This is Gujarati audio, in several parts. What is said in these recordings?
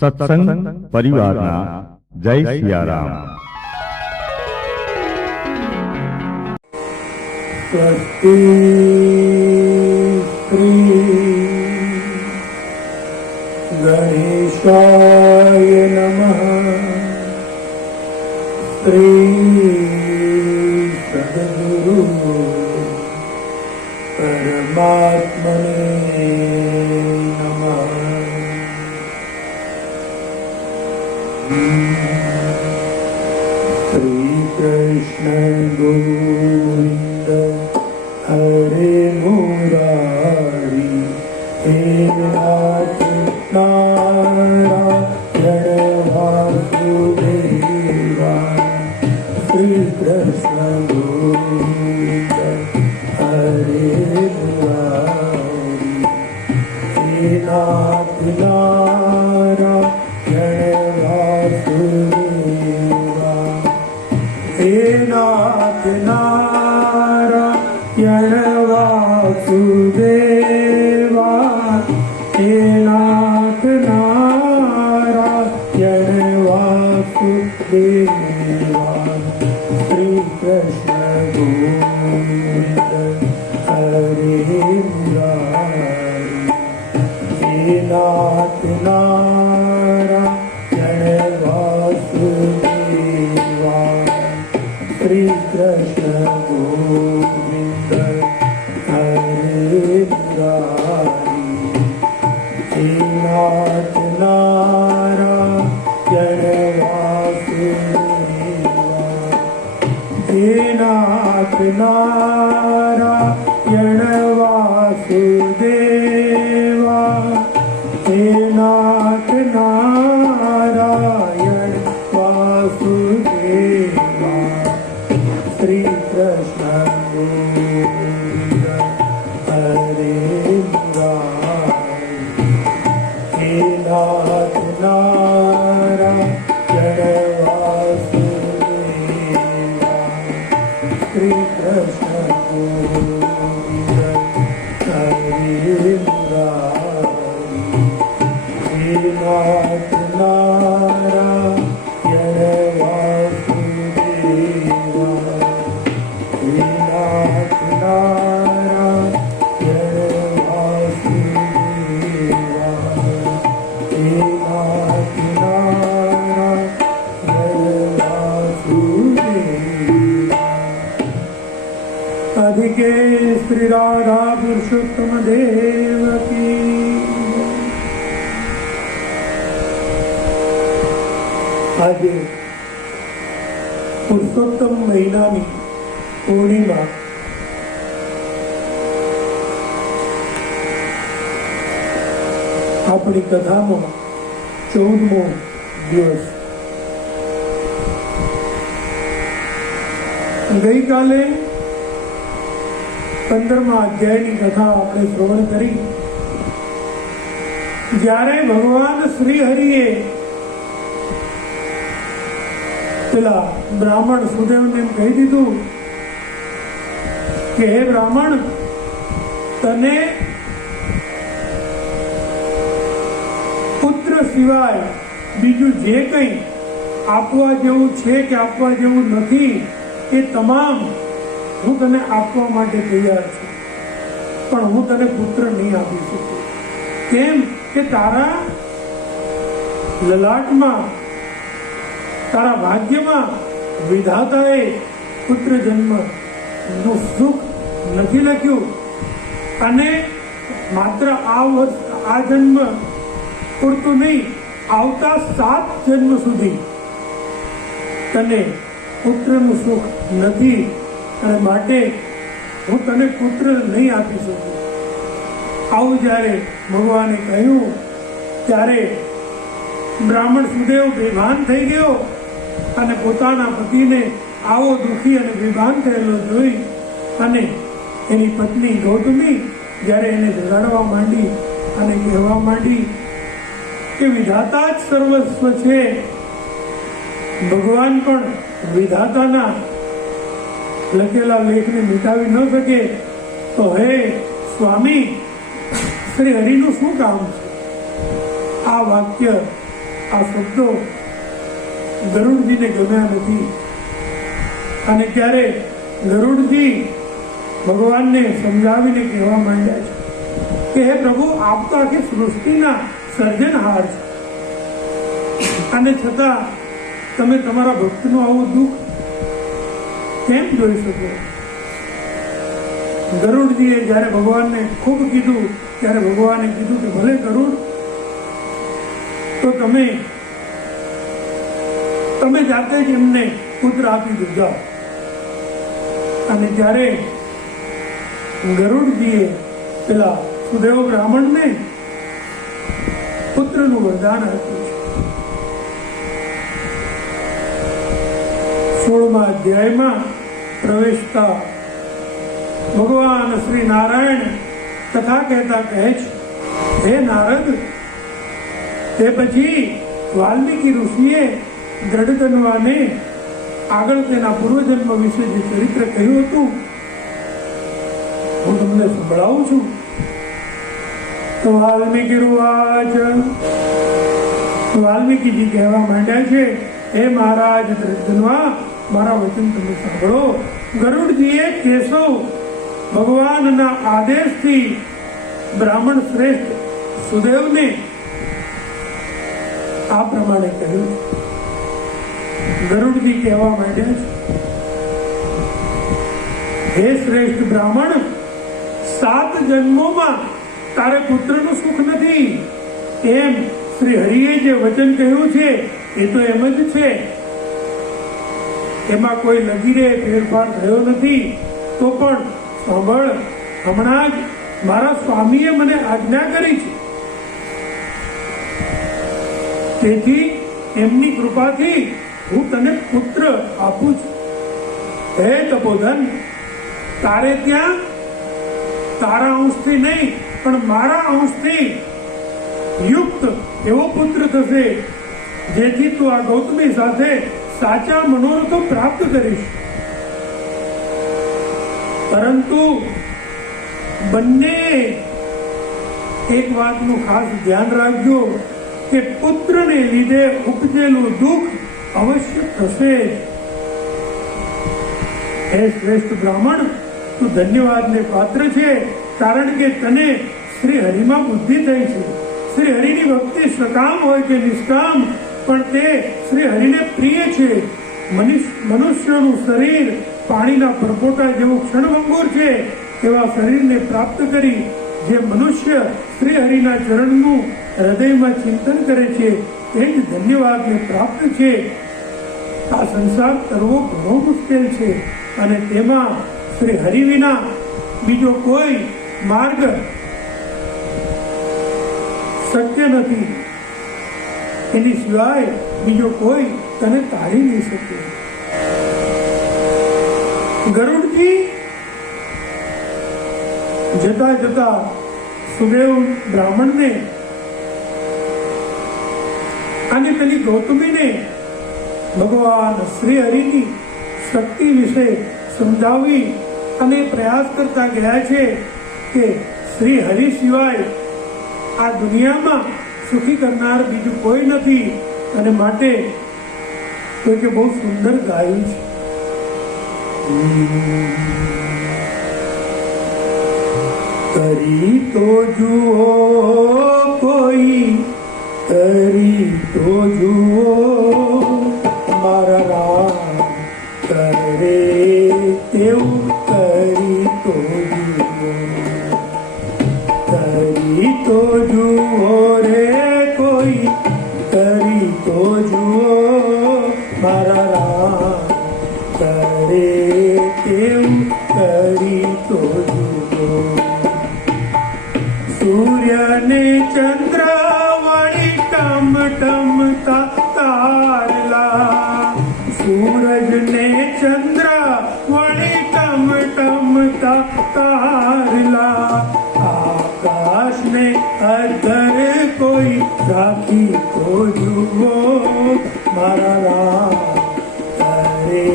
સત્સંગ પરિવારના જય સિયારામ। સ્વસ્તિ શ્રી ગણેશાય નમઃ। શ્રી સદગુરુ પરમાત્મને નમઃ। શ્રી કૃષ્ણ ગોવિંદ હરે મુરારી હે નાથ નારાયણ વાસુદેવા। શ્રી કૃષ્ણ ગોવિંદ હરે મુરારી હે નાથ નારાયણ વાસુદેવા। હે નાથ નારાયણ વાસુદેવા। હે નાથ નારાયણ વાસુદેવા। શ્રી કૃષ્ણ ગોવિંદ હરે મુરારી હે નાથ નારાયણ વાસુદેવા। શ્રી કૃષ્ણ ગોવિંદ હરે મુરારી હે નાથ નારાયણ વાસુદેવા। હે નાથ નારાયણ વાસુદેવા। હે નાથ નારાયણ વાસુદેવા। શ્રી કૃષ્ણ ગોવિંદ હરે મુરારી હે નાથ નારાયણ વાસુદેવા। શ્રી કૃષ્ણ ગોવિંદ હરે મુરારી હે નાથ નારાયણ વાસુદેવા। હે નાથ નારાયણ વાસુદેવા। હે નાથ નારાયણ વાસુદેવા। અધિકે શ્રી રાધા પુરુષોત્તમ દેવ કી। આજે પુરુષોત્તમ મહિનાની પૂર્ણિમા આપણી કથાનો 14મો દિવસ। ગઈકાલે 15મા અધ્યાયની કથા આપણે શ્રવણ કરી। જ્યારે ભગવાન શ્રી હરિએ પેલા બ્રાહ્મણ સુદેવને એમ કહી દીધું કે હે બ્રાહ્મણ, તને પુત્ર સિવાય બીજું જે કંઈ આપવા જેવું છે કે આપવા જેવું નથી એ તમામ હું તને આપવા માટે તૈયાર છું, પણ હું તને પુત્ર નહીં આપી શકું। કેમ કે તારા લલાટમાં, તારા ભાગ્યમાં વિધાતાએ પુત્ર જન્મનું સુખ નથી લખ્યું, અને માત્ર આ વર્ષ, આ જન્મ પૂરતું નહીં, આવતા 7 જન્મ સુધી તને પુત્રનું સુખ નથી, અને માટે હું તને પુત્ર નહીં આપી શકું। આવું જ્યારે ભગવાને કહ્યું ત્યારે બ્રાહ્મણ સુદેવ બેભાન થઈ ગયો, અને પોતાના પતિને આવો દુઃખી અને બેભાન થયેલો જોઈ અને એની પત્ની ગૌતમી જ્યારે એને જગાડવા માંડી અને કહેવા માંડી કે વિધાતા જ સર્વસ્વ છે, ભગવાન પણ વિધાતાના લખેલા લેખને મિટાવી ન શકે, તો હે સ્વામી, શ્રી હરિનું શું કામ છે? આ વાક્ય આ શબ્દો ગરુડજીને ગમ્યા નથી અને ત્યારે ગરુડજી ભગવાનને સમજાવીને કહેવા માંડ્યા છે કે હે પ્રભુ, આપ તો આખી સૃષ્ટિના સર્જનહાર છો અને છતાં તમે તમારા ભક્તનું આવું દુઃખ કેમ જોઈ શકો? ગરુડજીએ જ્યારે ભગવાનને ખૂબ કીધું ત્યારે ભગવાને કીધું કે ભલે ગરુડ, તો તમે જાતે જ એમને પુત્ર આપી દીધા. અને ત્યારે ગરુડજીએ પેલા સુદેવ બ્રાહ્મણને પુત્રનું વરદાન આપ્યું છે. 16મા અધ્યાયમાં પ્રવેશતા ભગવાન શ્રી નારાયણ કથા કહેતા કહે છે, હે નારદ, તે પછી વાલ્મીકી ઋષિએ દ્રઢધન્વાને આગળ તેના પૂર્વજન્મ વિશે જે ચરિત્ર કહ્યું હતું હું તમને સંભળાવું છું. તો વાલ્મીકીજી કહેવા માંડ્યા છે, હે મહારાજ દ્રઢધન્વા, મારા વચન તમે સાંભળો. ગરુડજીએ કેશવ ભગવાનના આદેશથી બ્રાહ્મણ શ્રેષ્ઠ સુદેવને આ પ્રમાણે કહ્યું. ગરુડજી કહેવા માંડ્યા છે, હે શ્રેષ્ઠ બ્રાહ્મણ, 7 જન્મોમાં તારે પુત્રનું સુખ નથી એમ શ્રી હરિએ જે વચન કહ્યું છે એ તો એમ જ છે, એમાં કોઈ લગીરે ફેરફાર થયો નથી. તો પણ સાંભળ, હમણાં જ મારા સ્વામીએ મને આજ્ઞા કરી છે, તેથી એમની કૃપાથી હું તને પુત્ર આપું છું. હે તપોધન, તારે ત્યાં તારા અંશથી નહીં પણ મારા અંશથી યુક્ત એવો પુત્ર થશે જેથી તું આ ગૌતમી સાથે સાચા મનોરથો પ્રાપ્ત કરીશ. પરંતુ બંને એક વાતનું ખાસ ધ્યાન રાખજો કે પુત્રને લીધે ઉપજેલું દુઃખ અવશ્ય થશે. હે શ્રેષ્ઠ બ્રાહ્મણ, તું ધન્યવાદને પાત્ર છે, કારણ કે તને શ્રી હરિમાં બુદ્ધિ થઈ છે. શ્રી હરિની ભક્તિ સકામ હોય કે નિષ્કામ, પણ તે શ્રી હરિને પ્રિય છે. મનુષ્યનું શરીર પાણીના પરપોટા જેવું ક્ષણભંગુર છે, એવા શરીરને પ્રાપ્ત કરી જે મનુષ્ય શ્રી હરિના ચરણનું હૃદયમાં ચિંતન કરે છે તે જ ધન્યવાદને પ્રાપ્ત છે. આ સંસાર તરવો ઘણો મુશ્કેલ છે અને તેમાં શ્રી હરિ વિના બીજો કોઈ માર્ગ શક્ય નથી. એની સિવાય બીજો કોઈ તને તારી નહીં શકે. ગરુડજી જતા જતા સુદેવ બ્રાહ્મણને અને પેલી ગૌતમીને ભગવાન શ્રી હરિની શક્તિ વિશે સમજાવી અને પ્રયાસ કરતા ગયા છે કે શ્રી હરિ સિવાય આ દુનિયામાં સુખી કરનાર બીજું કોઈ નથી. અને માટે કોઈકે બહુ સુંદર ગાયું છે, કરી તો જુઓ કોઈ, કરી તો જુઓ મારા રામ કરે તેવું, કરી તો જુઓ, કરી તો જુઓ રે કોઈ, કરી તો જુઓ મારા રામ કરે તેવું, કરી તો જુઓ. સૂર્ય ને ચંદ્ર વળી ટમટમતા તારલા, સૂરજ ને ચંદ્ર વળી ટમટમતા તારલા, આકાશ ને અધર કોઈ રાખી તો જુઓ મારા રામ કરે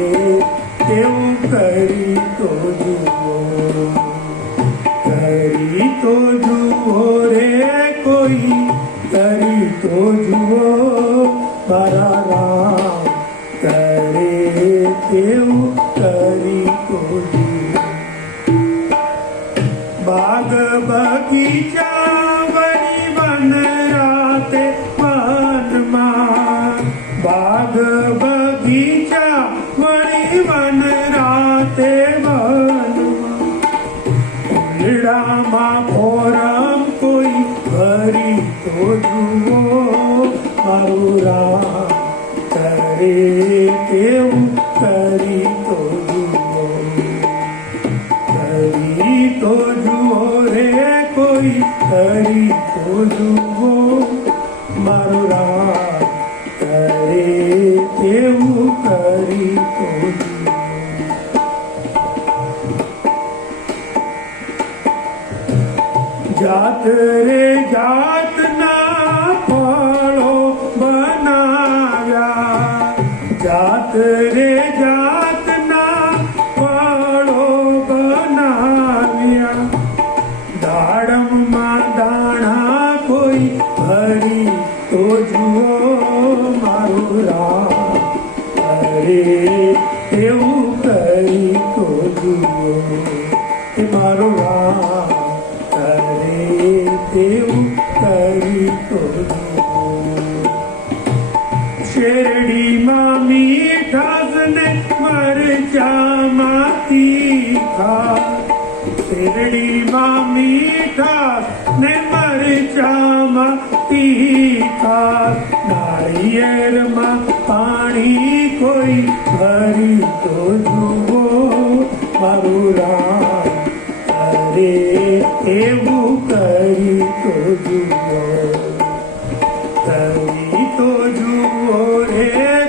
તેવું, કરી તો જુઓ, કરી તો જુઓ રે કોઈ, કરી તો જુઓ મારા રામ કરે તેવું કરી તો જુઓ. બાગ બગીચા વળી વન રાતે વનમાં, બાગ બગીચા વળી વન રાતે વનમાં, ઉલડામાં ફોરમ કોઈ ભરી તો જુઓ. મારું રામ કરે તેવું કરી તો જુઓ. કરી તો જુઓ રે કોઈ કરી તો જુઓ. મારું રામ કરે તેવું કરી તો જુઓ. જાત રે જાતના ફળો બનાવ્યા, જાત રે જાતના ફળો બનાવ્યા, દાડમમાં દાણા કોઈ ભરી તો જુઓ. મારું રામ કરે એવું કરી તો જુઓ. એ મારું રામ કરે તેવું કરી તો જુઓ. શેરડીમાં મીઠાશ ને મરચામાં તીખા, શેરડીમાં મીઠાશ ને મરચામાં તીખા, નાળિયેરમાં પાણી કોઈ ભરી તો જુઓ. મારું રામ કરે એવું કરી તો જુઓ. કરી તો જુઓ રે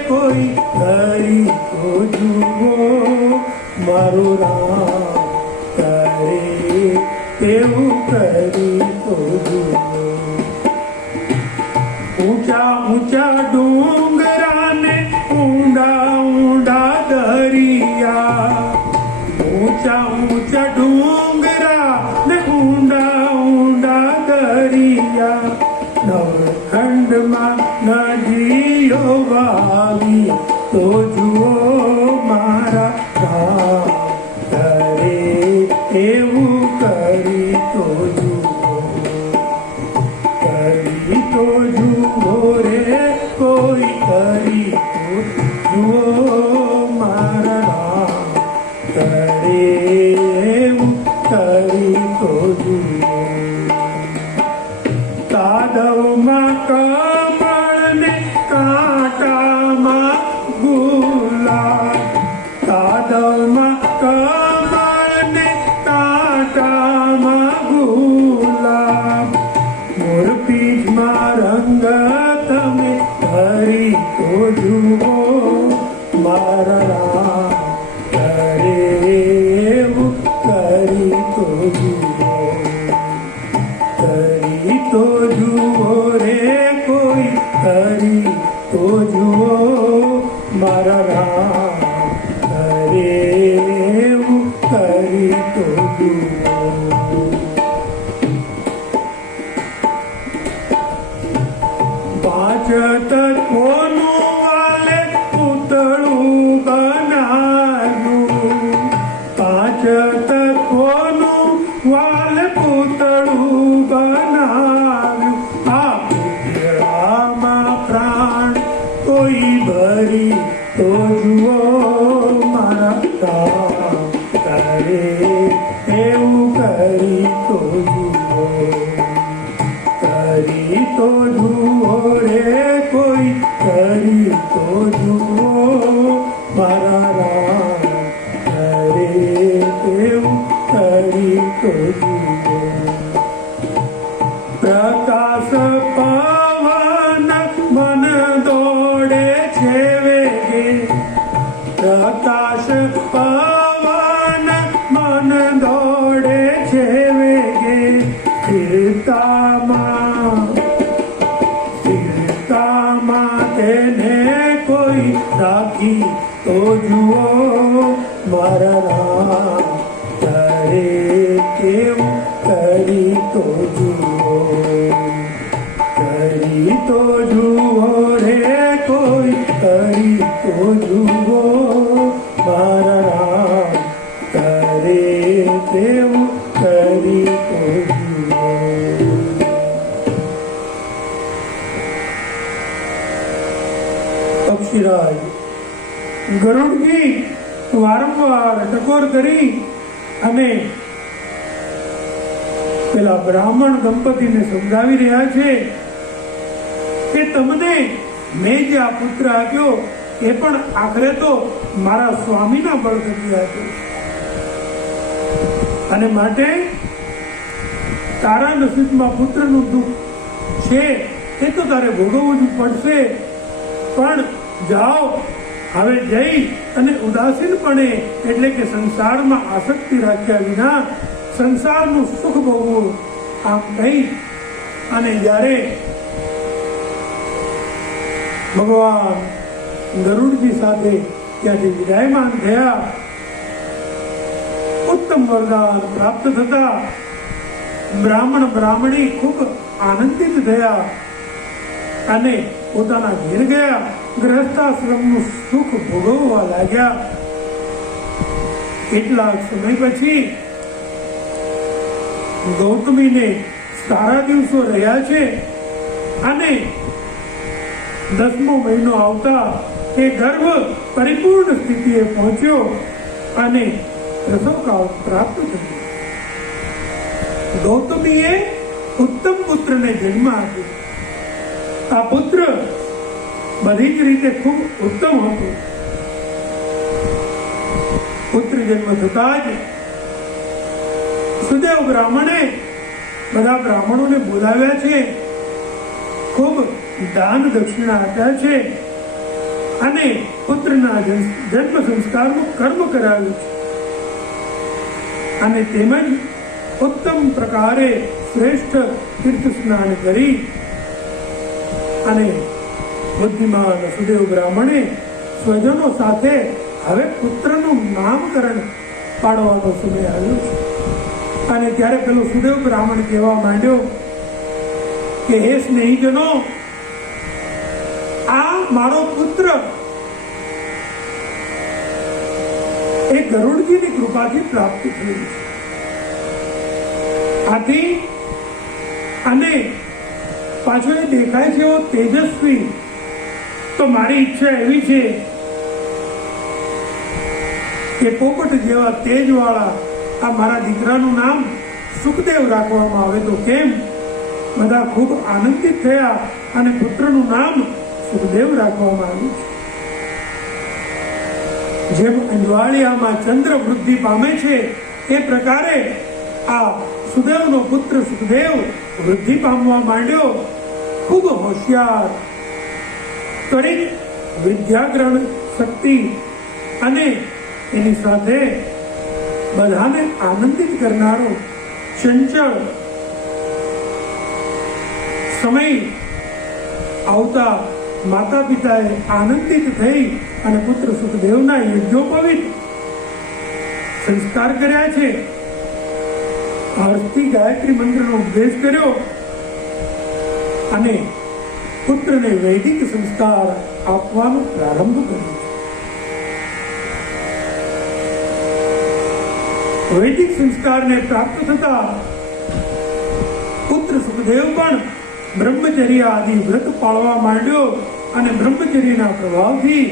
કોઈ કરી તો જુઓ. મારું રામ કરે તેવું કરી તો જુઓ. ઊંચા ઊંચા ડુંગરાને ઊંડા ઊંડા દરિયા, ઊંચા ઊંચા ડુંગરા ને ઊંડા ઊંડા દરિયા, નવખંડમાં નદીઓ વાવી તો જુઓ. મારા રામ કરે એવું કરી તો જુઓ. કરી તો જુઓ રે કોઈ કરી તો જુઓ. મારા રામ કરે એવું કરી તો જુઓ. કાદવમાં કમળ ને કાંટામાં ગુલાબ, કાદવમાં કમળ ને કાંટામાં ગુલાબ, મોરપીંછમાં રંગ તમે ભરી તો જુઓ. મારા રામ કરે એવું કરી તો જુઓ. કરી તો જુઓ રે કોઈ કરી તો જુઓ. મારા રામ કરે એવું કરી તો જુઓ. પાંચ તત્વોનું વાલે પૂતળું બનાવ્યું, પાંચ તત્વોનું વાલે પૂતળું બનાવ્યું. આ પૂતળામાં પ્રાણ કોઈ ભરી તો જુઓ. મારા રામ કરે એવું કરી તો જુઓ. કરી તો જુઓ રે કોઈ કરી તો જુઓ. મારા રામ કરે એવું કરી તો જુઓ. પ્રકાશ પવન મન દોડે છે વેગે, પ્રકાશ પવન મન દોડે છે વેગે, સ્થિરતામાં તેને કોઈ રાખી તો જુઓ. મારા રામ કરે કેવું કરી તો જુઓ. કરી તો જુઓ રે પક્ષીરાજ ગરુડજી વારંવાર ટકોર કરી અને પેલા બ્રાહ્મણ દંપતીને સમજાવી રહ્યા છે કે તમને મેં જે આ પુત્ર આપ્યો એ પણ આખરે તો મારા સ્વામીના બળ થકી આપ્યો અને માટે તારા નસીબમાં પુત્રનું દુઃખ છે એ તો તારે ભોગવવું જ પડશે, પણ જાઓ હવે જઈ અને ઉદાસીનપણે એટલે કે સંસારમાં આસક્તિ રાખ્યા વિના સંસારનું સુખ ભોગવું આમ કહી અને જ્યારે ભગવાન ગરુડજી સાથે ત્યાંથી વિરાયમાન થયા, ઉત્તમ વરદાન પ્રાપ્ત થતા બ્રાહ્મણ બ્રાહ્મણી ખૂબ આનંદિત થયા અને પોતાના ઘેર ગયા, ગૃહસ્થાશ્રમનું સુખ ભોગવવા લાગ્યા. કેટલાક સમય પછી ગૌતમીને સારા દિવસો રહ્યા છે અને 10મો મહિનો આવતા એ ગર્ભ પરિપૂર્ણ સ્થિતિએ પહોંચ્યો અને પ્રસવકાળ પ્રાપ્ત થયો. ગૌતમીએ ઉત્તમ પુત્રને જન્મ આપ્યો. આ પુત્ર બધી જ રીતે ખૂબ ઉત્તમ હતો. પુત્ર જન્મ થતા જ સુદેવ બ્રાહ્મણે બધા બ્રાહ્મણોને બોલાવ્યા છે, ખૂબ દાન દક્ષિણા આપ્યા છે અને પુત્રના જન્મ સંસ્કારનું કર્મ કરાવ્યું છે અને તેમજ ઉત્તમ પ્રકારે શ્રેષ્ઠ તીર્થ સ્નાન કરી અને બુદ્ધિમાન સુદેવ બ્રાહ્મણે સ્વજનો સાથે હવે પુત્રનું નામકરણ પાડવાનો સમય આવ્યો છે. અને ત્યારે પેલો સુદેવ બ્રાહ્મણ કહેવા માંડ્યો કે હે સ્નેહીજનો, આ મારો પુત્ર એ ગરુડજીની કૃપાથી પ્રાપ્ત થયું છે. આથી અને પાછો એ દેખાય છે એવો તેજસ્વી, તો મારી ઈચ્છા એવી છે કે પોપટ જેવા તેજવાળા આ મારા દીકરાનું નામ સુખદેવ રાખવામાં આવે તો કેમ? બધા ખૂબ આનંદિત થયા અને પુત્રનું નામ સુખદેવ રાખવામાં આવ્યું છે. જેમ અંજવાળિયામાં ચંદ્ર વૃદ્ધિ પામે છે એ પ્રકારે આ સુદેવનો પુત્ર સુખદેવ વૃદ્ધિ પામવા માંડ્યો. ખૂબ હોશિયાર, ત્વરિત વિદ્યાગ્રહણ શક્તિ અને એની સાથે બધાને આનંદિત કરનારો ચંચળ સમય આવતા માતા પિતાએ આનંદિત થઈ અને પુત્ર સુખદેવના યજ્ઞોપવિત સંસ્કાર કર્યા છે. હર્ષથી ગાયત્રી મંત્રનો ઉપદેશ કર્યો અને પુત્રને વૈદિક સંસ્કાર આપવાનો પ્રારંભ કર્યો. વૈદિક સંસ્કારને પ્રાપ્ત થતા પુત્ર સુખદેવ પણ બ્રહ્મચર્ય આદિ વ્રત પાળવા માંડ્યો અને બ્રહ્મચર્યના પ્રભાવથી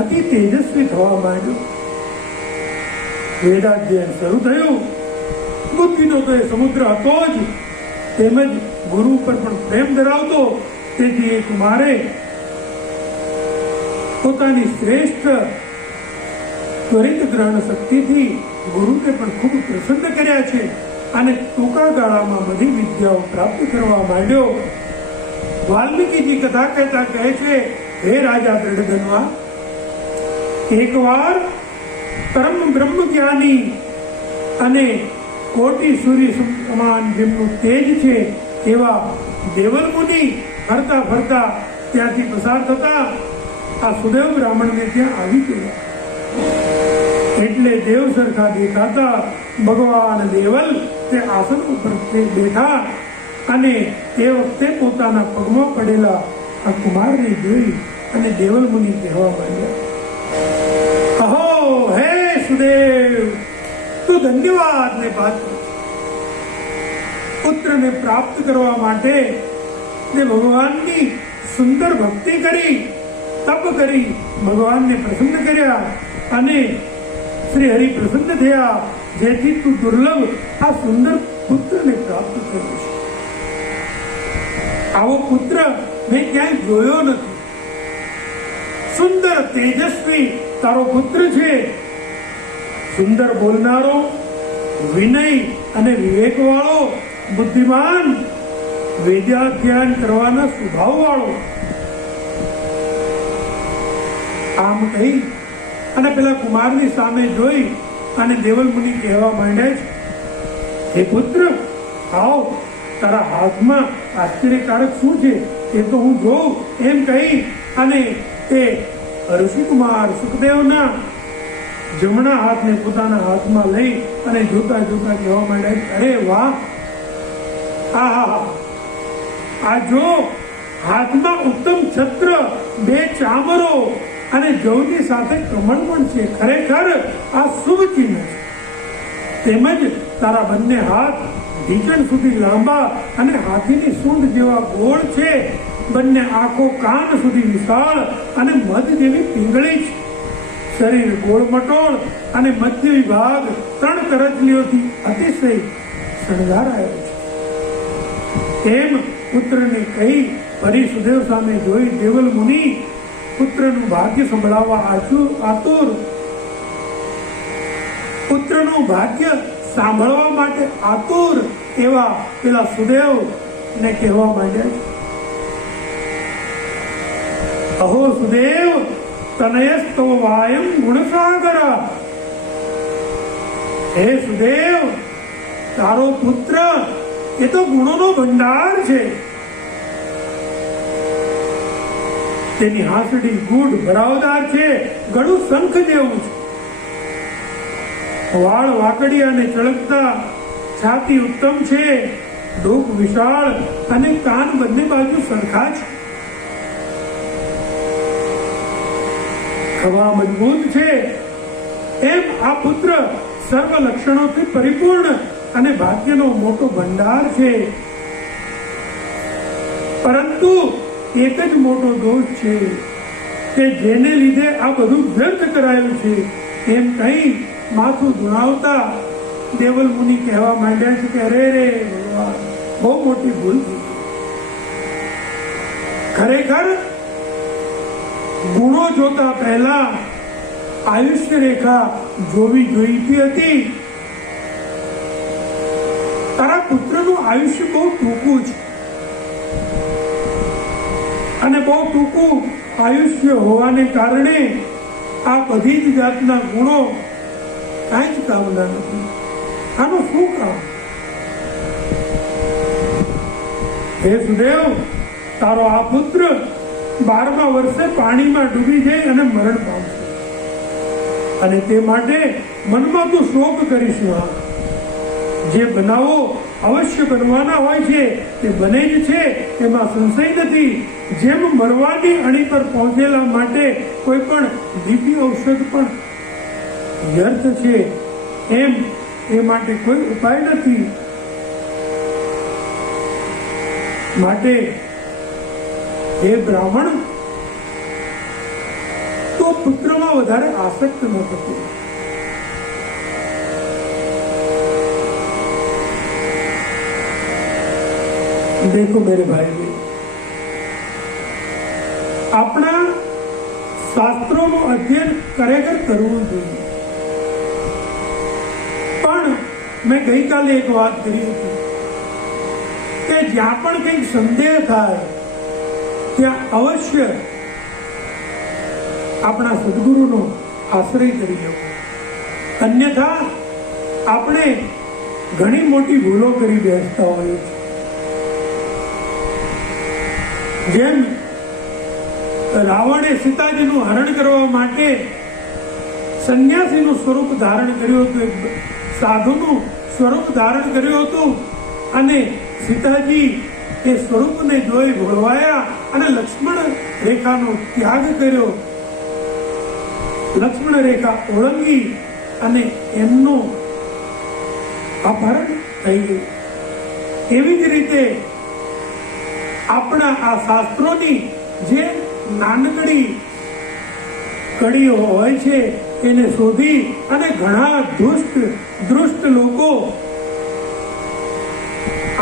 અતિ તેજસ્વી થવા માંડ્યો. વેદાધ્યયન શરૂ થયું. બુદ્ધિનો તો એ સમુદ્ર હતો જ, તેમજ ગુરુ ઉપર પણ પ્રેમ ધરાવતો, તેથી એ કુમારે પોતાની શ્રેષ્ઠ ત્વરિત ગ્રહણ શક્તિથી ગુરુને પણ ખૂબ પ્રસન્ન કર્યા છે અને ટૂંકા ગાળામાં બધી વિદ્યાઓ પ્રાપ્ત કરવા માંડ્યો. વાલ્મીકીજી કથા કહેતા કહે છે, હે રાજા દ્રઢધન્વા, એકવાર પરમ બ્રહ્મ જ્ઞાની અને કોટી સૂર્ય સમાન જેમનું તેજ છે એવા દેવલ મુનિ ફરતા ફરતા ત્યાંથી પસાર થતા આ સુદેવ બ્રાહ્મણને ત્યાં આવી ગયા. એટલે દેવ સરખા દેખાતા ભગવાન દેવલ તે આસન ઉપર બેઠા અને તે વખતે પોતાના પગમાં પડેલા આ કુમારને જોઈ અને દેવલ મુનિ કહેવા માંડ્યા, કહો હે સુદેવ, તું ધન્યવાદ ને પાત્ર. પુત્રને પ્રાપ્ત કરવા માટે તે ભગવાનની સુંદર ભક્તિ કરી તપ કરી ભગવાનને પ્રસન્ન કર્યા અને શ્રી હરિ પ્રસન્ન થયા, જેથી તું દુર્લભ આ સુંદર પુત્રને પ્રાપ્ત કર્યો છે. આવો પુત્ર મેં ક્યાંય જોયો નથી. સુંદર તેજસ્વી તારો પુત્ર છે, સુંદર બોલનારો, વિનય અને વિવેક વાળો, બુદ્ધિમાન, વેદાધ્યાન કરવાના સ્વભાવ વાળો. આમ કહી અને પેલા કુમારની સામે જોઈ અને દેવલ મુનિ કહેવા માંડ્યા છે, હે પુત્ર, આવ, તારા હાથમાં આશ્ચર્યકારક શું છે એ તો હું જોઉં. એમ કહી અને તે ઋષિકુમાર સુખદેવના જમણા હાથને પોતાના હાથમાં લઈ અને જોતા જોતા કહેવા માંડ્યા, અરે વાહ, આ જો હાથમાં ઉત્તમ છત્ર, બે ચામરો અને જવની સાથે કમળ પણ છે. ખરેખર આ શુભ ચિહ્ન છે. તેમજ તારા બંને હાથ ઢીચણ સુધી લાંબા અને હાથીની સૂંઢ જેવા ગોળ છે. બંને આંખો કાન સુધી વિશાળ અને મધ જેવી પીંગળી છે. શરીર ગોળ મટોળ અને મધ્ય વિભાગ 3 કરચલીઓથી અતિશય શણગારાયો છે. એમ પુત્રને કહી ફરી સુદેવ સામે જોઈ દેવલ મુનિ પુત્રનું ભાગ્ય સંભળાવવા આતુર, પુત્રનું ભાગ્ય સાંભળવા માટે આતુર એવા પેલા સુદેવ ને કહેવા માંડ્યા, અહો સુદેવ, તનયસ્તવ વાયમ ગુણસાગર. હે સુદેવ, તારો પુત્ર એ તો ગુણોનો ભંડાર છે. તેની હાંસડી ગૂઢ ભરાવદાર છે, ગળું શંખ જેવું છે. વાળ વાકડિયા અને ચળકતા, છાતી ઉત્તમ છે, ડોક વિશાળ અને કાન બંને બાજુ સરખા છે. ખભા મજબૂત છે. એમ આ પુત્ર સર્વ લક્ષણોથી પરિપૂર્ણ અને ભાગ્યનો મોટો ભંડાર છે. પરંતુ એક જ મોટો દોષ છે કે જેને લીધે આ બધું વ્યર્થ કરાયું છે. એમ કહી માથું ધુણાવતા દેવલ મુનિ કહેવા માંડ્યા છે કે અરે રે ભગવાન, બહુ મોટી ભૂલ થઈ. ખરેખર ગુણો જોતા પહેલા આયુષ્ય રેખા જોવી જોઈતી હતી. તારા પુત્રનું આયુષ્ય બહુ ટૂંકું છે અને બહુ ટૂંકું આયુષ્ય હોવાને કારણે આ બધી જ જાતના ગુણો કાંઈ જ કામના નથી. આનું શું કામ? હે સુદેવ, તારો આ પુત્ર 12મા વર્ષે પાણીમાં ડૂબી જાય અને મરણ પામશે, અને તે માટે મનમાં તું શોક કરીશ. જે બનાવો અવશ્ય બનવાના હોય છે તે બને જ છે, એમાં સંશય નથી. જેમ મરવાની અણી પર પહોંચેલા માટે કોઈ પણ દિવ્ય ઔષધ પણ વ્યર્થ છે, એમ એ માટે કોઈ ઉપાય નથી. માટે હે બ્રાહ્મણ, તો પુત્રમાં વધારે આસક્ત ન થતું. देखो मेरे भाई, આપણા શાસ્ત્રોનું અધ્યયન ખરેખર કરવું જોઈએ. પણ મેં ગઈકાલે એક વાત કરી હતી કે જ્યાં પણ કંઈક સંદેહ થાય ત્યાં અવશ્ય આપણા સદગુરુનો આશ્રય કરી લેવો. અન્યથા આપણે ઘણી મોટી ભૂલો કરી બેસતા હોઈએ છીએ. જેમ રાવણે સીતાજીનું હરણ કરવા માટે સંન્યાસીનું સ્વરૂપ ધારણ કર્યું હતું, એક સાધુનું સ્વરૂપ ધારણ કર્યું હતું, અને સીતાજી એ સ્વરૂપને જોઈ ભોળવાયા અને લક્ષ્મણ રેખાનો ત્યાગ કર્યો. લક્ષ્મણ રેખા ઓળંગી અને એમનું અપહરણ થઈ ગયું. એવી જ રીતે આપણા આ શાસ્ત્રોની જે નાનકડી કડીઓ હોય છે એને શોધી અને ઘણા દુષ્ટ લોકો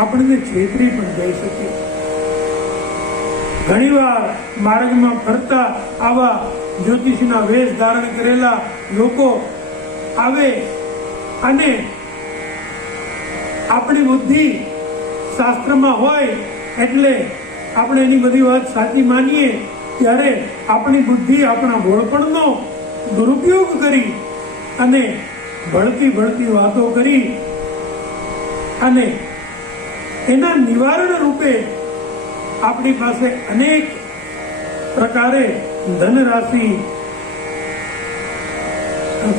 આપણને છેતરી પણ જઈ શકે. ઘણીવાર માર્ગમાં ફરતા આવા જ્યોતિષીના વેશ ધારણ કરેલા લોકો આવે અને આપણી બુદ્ધિ શાસ્ત્રમાં હોય એટલે આપણે એની બધી વાત સાચી માનીએ, ત્યારે આપણી બુદ્ધિ આપણા ભોળપણનો દુરુપયોગ કરી અને ભળતી વાતો કરી અને એના નિવારણ રૂપે આપણી પાસે અનેક પ્રકારે ધનરાશિ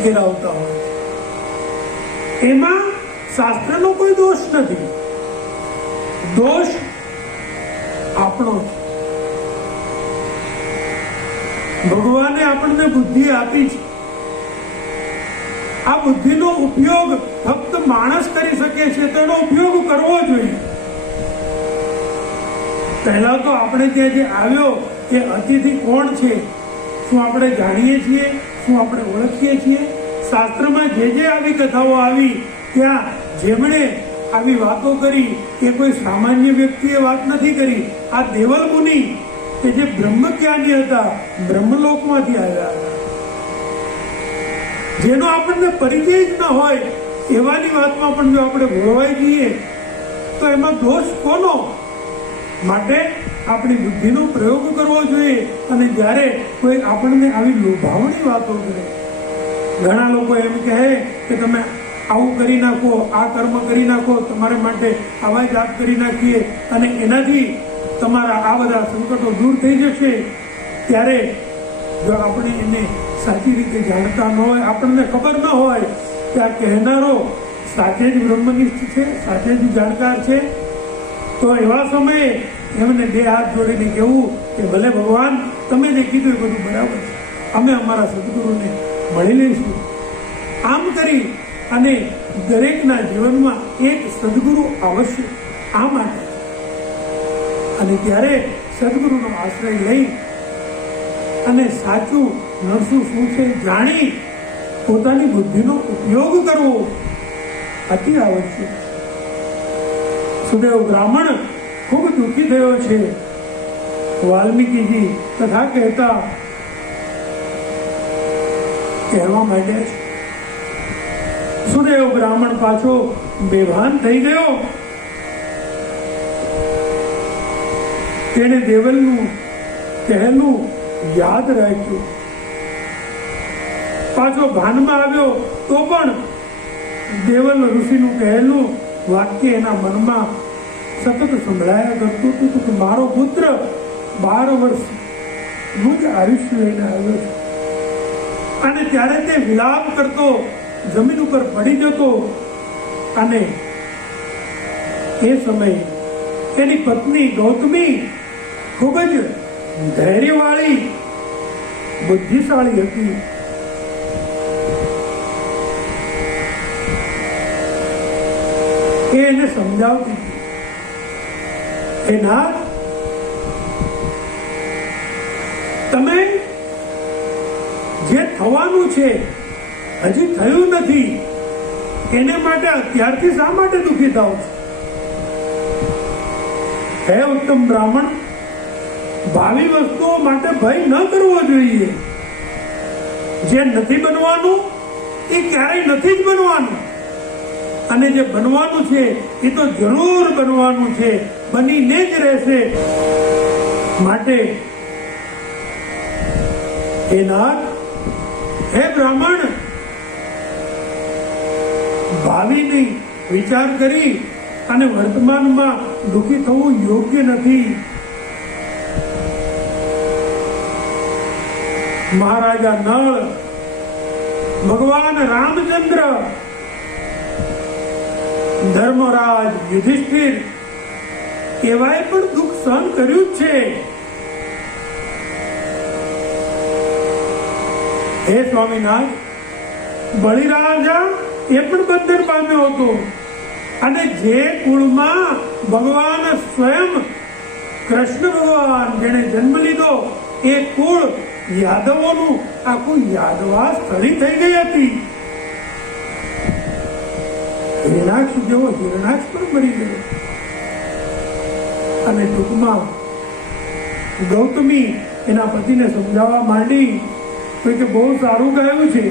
ફેરવતા હોય છે. એમાં શાસ્ત્રનો કોઈ દોષ નથી, દોષ આપણો છે. ભગવાને આપણને બુદ્ધિ આપી છે. આ બુદ્ધિનો ઉપયોગ ફક્ત માણસ કરી શકે છે, તો એનો ઉપયોગ કરવો જોઈએ. પહેલા તો આપણે ત્યાં જે આવ્યો એ અતિથિ કોણ છે, શું આપણે જાણીએ છીએ, શું આપણે ઓળખીએ છીએ? શાસ્ત્રમાં જે આવી કથાઓ આવી ત્યાં જેમણે આવી વાતો કરી એ કોઈ સામાન્ય વ્યક્તિએ વાત નથી કરી. આ દેવલ મુનિ કે જે બ્રહ્મજ્ઞાની હતા, બ્રહ્મલોકમાંથી આવ્યા હતા, જેનો આપણને પરિચય જ ન હોય એવાની વાતમાં પણ જો આપણે ભોળવાઈ જઈએ તો એમાં દોષ કોનો? માટે આપણી બુદ્ધિનો પ્રયોગ કરવો જોઈએ. અને જ્યારે કોઈ આપણને આવી લોભાવણી વાતો કરે, ઘણા લોકો એમ કહે કે તમે આવું કરી નાખો, આ કર્મ કરી નાખો, તમારા માટે આવા જાપ કરી નાખીએ અને એનાથી તમારા આ બધા સંકટો દૂર થઈ જશે. ત્યારે જો આપણે એને સાચી રીતે જાણતા ન હોય, આપણને ખબર ન હોય કે આ કહેનારો સાચે જ બ્રહ્મનિષ્ઠ છે, સાચે જ જાણકાર છે, તો એવા સમયે એમને બે હાથ જોડીને કહેવું કે ભલે ભગવાન તમે જે કીધું એ બધું બરાબર છે, અમે અમારા સદગુરુને મળી લઈશું. આમ કરી અને દરેકના જીવનમાં એક સદગુરુ આવશ્યક આ માટે. અને ત્યારે સદગુરુનો આશ્રય લઈ અને સાચું નરસું શું છે જાણી પોતાની બુદ્ધિનો ઉપયોગ કરવો અતિ આવશ્યક છે. સુદેવ બ્રાહ્મણ ખૂબ દુઃખી થયો છે. વાલ્મીકીજી કથા કહેવા માંડ્યા છે. સુદેવ બ્રાહ્મણ પાછો બેભાન થઈ ગયો. તેણે દેવલનું કહેલું યાદ રાખ્યું. પાછો ભાનમાં આવ્યો તો પણ દેવલ ઋષિનું કહેલું વાક્ય એના મનમાં સતત સંભળાયા કરતું હતું કે મારો પુત્ર 12 વર્ષનું જ આયુષ્ય લઈને આવ્યો છે. અને ત્યારે તે વિલાપ કરતો જમીન ઉપર પડી જતો. અને એ સમયે તેની પત્ની ગૌતમી ખૂબ જ ધૈર્યવાળી, બુદ્ધિશાળી હતી. એ એને સમજાવતી હતી, હે નાથ, તમે જે થવાનું છે હજી થયું નથી એને માટે અત્યારથી શા માટે દુઃખી થાવ છો? હે ઉત્તમ બ્રાહ્મણ, ભાવિ વસ્તુઓ માટે ભય ન કરવો જોઈએ. જે નથી બનવાનું એ ક્યારેય નથી જ બનવાનું, અને જે બનવાનું છે એ તો જરૂર બનવાનું છે, બનીને જ રહેશે. માટે હે નાથ, હે બ્રાહ્મણ, ભાવિની વિચાર કરી અને વર્તમાનમાં દુઃખી થવું યોગ્ય નથી. મહારાજા નળ, ભગવાન રામચંદ્ર, ધર્મરાજ યુધિષ્ઠિર એવાએ પણ દુઃખ સહન કર્યું જ છે. હે સ્વામિનાથ, બલિરાજા એ પણ બંધન પામ્યો હતો. અને જે કુળમાં ભગવાન સ્વયં કૃષ્ણ ભગવાન જેણે જન્મ લીધો એ કુળ યાદવોનું આખું યાદવા સ્થળી થઈ ગઈ હતી. હિરણાક્ષ જેવો હિરણાક્ષ પણ મરી ગયો. અને ટૂંકમાં ગૌતમી એના પતિને સમજાવવા માંડી તો કે બહુ સારું ગાયું છે.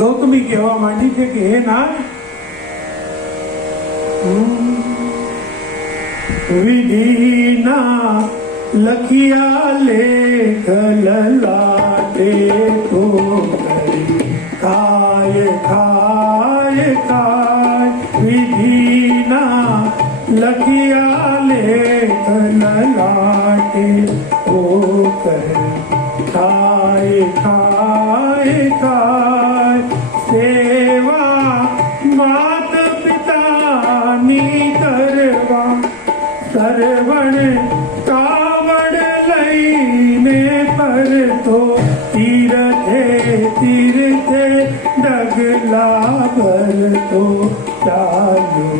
ગૌતમી કહેવા માંડી છે કે હે નાથ, વિધિના લખિયા લેખ લલાટે તો ખાય ખાય ખાય. વિધિના લખિયા લેખ લલાટે તો ખાય ખાય ખાય. સેવા માત પિતાની કરવા સરવણ કાવડ લઈને પરતો તીર્થે તીર્થે ડગલા ભરતો ચાલો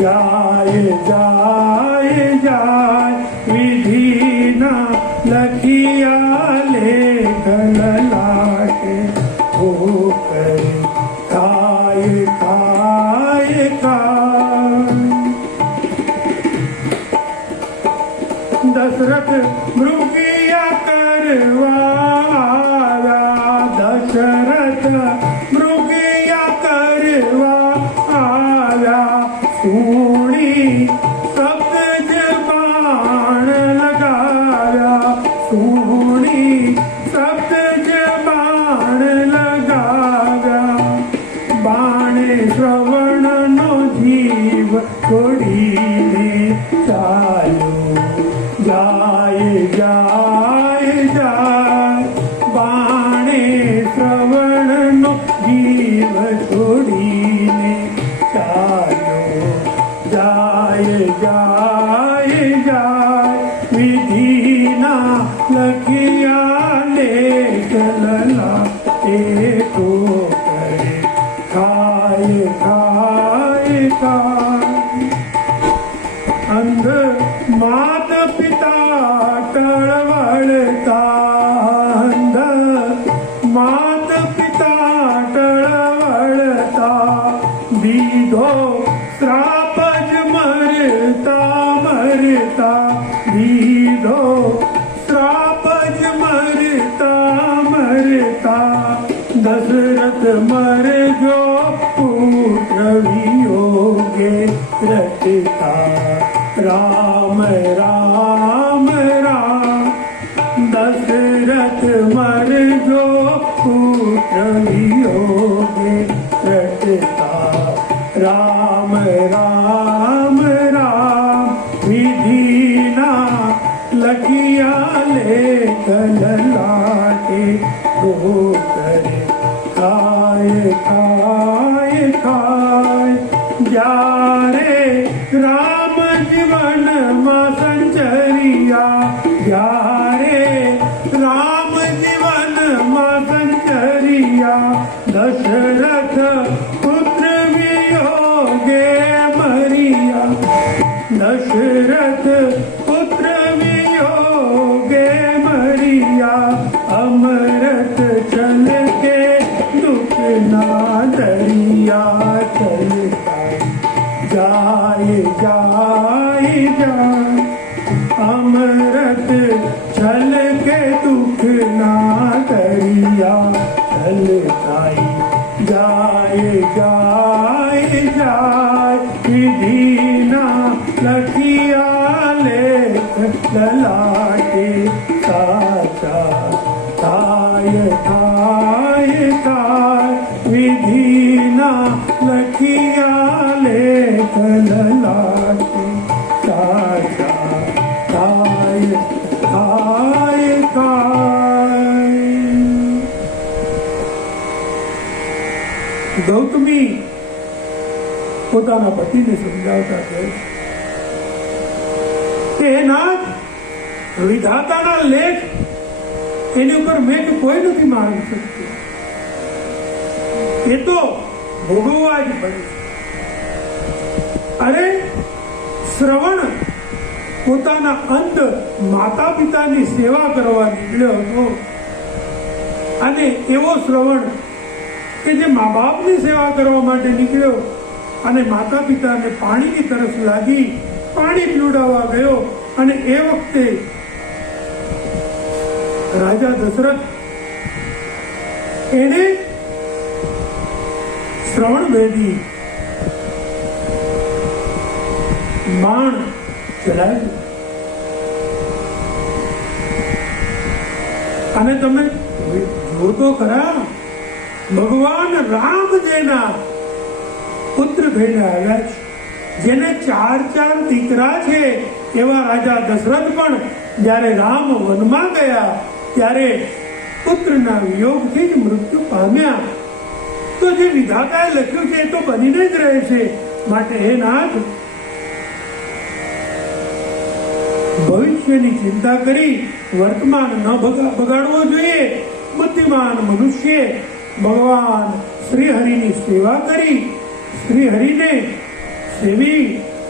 જાય જાય જાય. વિધિના લખિયા લેખ લલાટે ઓ કરે ખાય ખાય ખાય. દશરથ મૃગિયા કરવા, દશરથ મૃગિયા કરવા આવ્યા. સુણી શબ્દ જ બાણ લગાવ્યા, સુણી શબ્દ જ બાણ લગાવ્યા. બાણે શ્રવણનો જીવ છોડીને ચાલ્યો જાય જાય જાય. બાણે શ્રવણનો જીવ છોડીને ચાલ્યો જાય જાય જાય. વિધિના લખિયા લેખ લલાટે તો કરે ખાય ખાય ખાય. અંધ માત પિતા ટળવળતા, અંધ માત પિતા ટળવળતા. દીધો શ્રાપ જ મરતા મરતા, દીધો શ્રાપ જ મરતા મરતા. દશરથ મરજો પુત્ર વિયોગે રટતા રામ રામ રામ. દશરથ મરજો પુત્ર વિયોગે રટતા રામ રામ રામ. વિધિના લખિયા લેખ લલાટે તો કરે ખાય ખાય ખાય. જ્યારે રામ જીવનમાં સંચરિયા, જ્યારે રામ જીવનમાં સંચરિયા. દશરથ પુત્ર વિયોગે મરિયા, દશરથ પુત્ર વિયોગે મરિયા. અમૃત છલકે દુઃખ ના દરિયા ચલતા જાય જાય જાય. અમૃત છલકે દુઃખ ના દરિયા ચલતા જાય જાય જાય. વિધિના લખિયા લેખ લલાટે સાચા થાય થાય થાય. વિધિના લખિયા લેખ લલાટે સાચા થાય થાય થાય. ગૌતમી પોતાના પતિને સમજાવતા કહે કે હે નાથ, વિધાતાના લેખ એની ઉપર મેઘ કોઈ નથી મારી શકતું. એ તો ભોગવવા જ પડે. અરે શ્રવણ પોતાના અંધ માતા પિતાની સેવા કરવા નીકળ્યો હતો. અને એવો શ્રવણ કે જે મા બાપની સેવા કરવા માટે નીકળ્યો અને માતા પિતાને પાણીની તરસ લાગી, પાણી પીવડાવવા ગયો. અને એ વખતે રાજા દશરથ એને શ્રવણ ભેદી બાણ ચલાવ્યું. અને તમે જો તો ખરા, ભગવાન રામ જેના પુત્ર થઈને આવ્યા છે, જેને 4 દીકરા છે, એવા રાજા દશરથ પણ જ્યારે રામ વનમાં ગયા ત્યારે પુત્રના વિયોગથી જ મૃત્યુ પામ્યા. તો જે વિધાતાએ લખ્યું છે એ તો બનીને જ રહે છે. માટે હે નાથ, ભવિષ્યની ચિંતા કરી વર્તમાન ન બગાડવો જોઈએ. બુદ્ધિમાન મનુષ્ય ભગવાન શ્રી હરિની સેવા કરી, શ્રી હરિને સેવી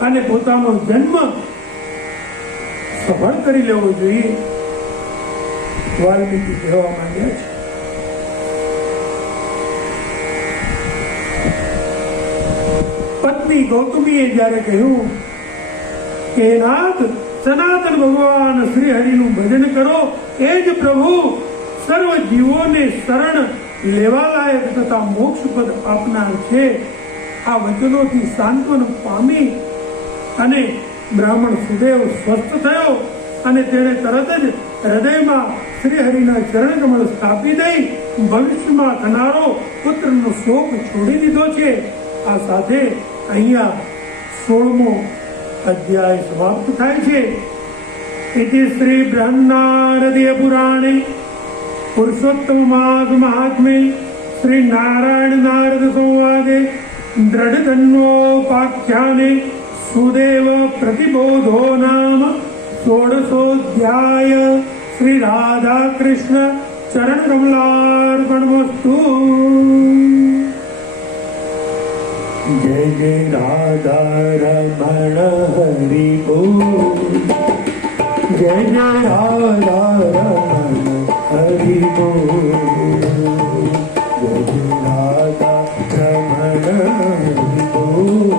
અને પોતાનો જન્મ સફળ કરી લેવો જોઈએ. વાલ્મીકી કહેવા માંગ્યા છે. પત્ની ગૌતમીએ જ્યારે કહ્યું કે નાથ, સનાતન ભગવાન શ્રી હરિનું ભજન કરો, એ જ પ્રભુ સર્વ જીવોને શરણ લેવા લાયક તથા મોક્ષપદ આપનાર છે. આ વચનોથી સાંત્વન પામી અને બ્રાહ્મણ સુદેવ સ્વસ્થ થયો અને તેણે તરત જ હૃદયમાં શ્રી હરિના ચરણ કમળ સ્થાપી દઈ ભવિષ્યમાં થનારો પુત્રનો શોક છોડી દીધો છે. આ સાથે અહીંયા 16મો અધ્યાય સમાપ્ત થાય છે. ઇતિ શ્રી બ્રહ્મનારદીય પુરાણે પુરુષોત્તમ માસ મહાત્મે શ્રી નારાયણ નારદ સંવાદે દ્રઢધન્વોપાખ્યાને સુદેવ પ્રતિબોધો નામ 16ઓધ્યાય. શ્રી રાધા કૃષ્ણ ચરણ કમલાર્પણમસ્તુ. જય જય રાધા રમણ હરિ બોલ. જય જય રાધા રમણ હરિ બોલ. જય જય રાધા રમણ હરિ બોલ.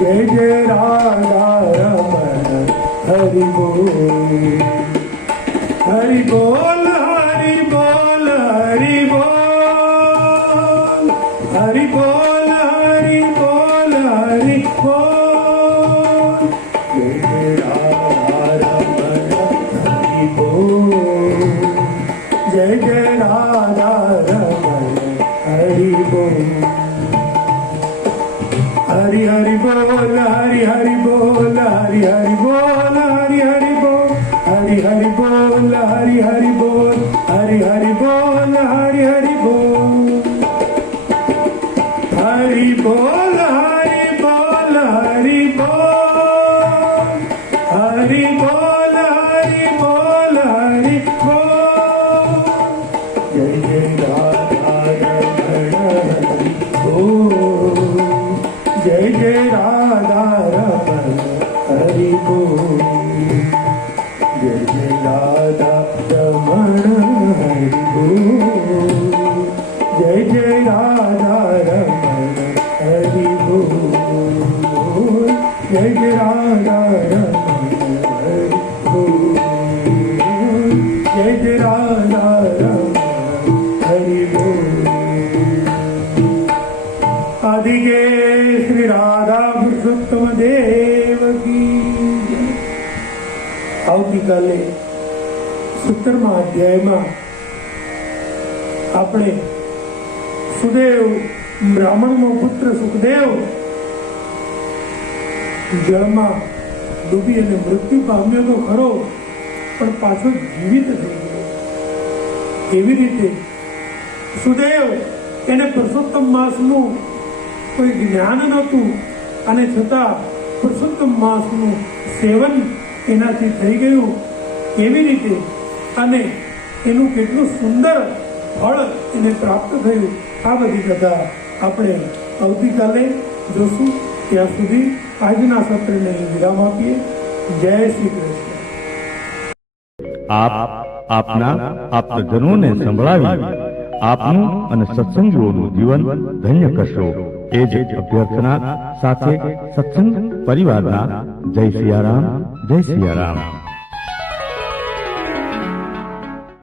જય જય રાધા રમણ હરિ બોલ. હરિ બોલ, હરિ બોલ, હરિ બોલ, હરિ બોલ, હરિ બોલ, હરિ બોલ. જય જય રાધા રમણ હરિ બોલ. જય જય રાધા રમણ હરિ બોલ. હરિ હરિ બોલ, હરિ હરિ બોલ, હરિ હરિ બોલ, હરિ હરિ બોલ, હરિ હરિ બોલ, હરિ હરિ બોલ, હરિ હરિ બોલ, હરિ હરિ બોલ. હરિ બોલ, હરિ બોલ, હરિ બોલ, હરિ બોલ, હરિ બોલ, હરિ બોલ. જય જય રાધા રમણ હરિ બોલ. જય જય રાધા રમણ હરિ બોલ. જય જય રાધા રમણ હરિ બોલ. જય જય રાધા રમણ હરિ બોલ. જય જય રાધા રમણ હરિ બોલ. જય જય રાધા રમણ હરિ બોલ. આદિકે શ્રી રાધા પુરુષોત્તમ દેવ કી જય. આવતીકાલે 17મા અધ્યાયમાં આપણે સુદેવ, બ્રાહ્મણનો પુત્ર સુખદેવ જળમાં ડૂબી અને મૃત્યુ પામ્યો તો ખરો, પણ પાછો જીવિત થઈ ગયો. એવી રીતે સુદેવ, એને પુરુષોત્તમ માસનું કોઈ જ્ઞાન નહોતું અને છતાં પુરુષોત્તમ માસનું સેવન એનાથી થઈ ગયું. કેવી રીતે અને એનું કેટલું સુંદર ફળ એને પ્રાપ્ત થયું, આ બધી કથા આપણે આવતીકાલે જોશું. ત્યાં સુધી આજના સત્રને વિરામ આપીએ. જય શ્રી કૃષ્ણ. આપ આપના આપજનોને સંભળાવી આપનું અને સત્સંગીઓનું જીવન ધન્ય કરશો એ જ અભ્યર્થના સાથે સત્સંગ પરિવારના જય સિયારામ, જય સિયારામ.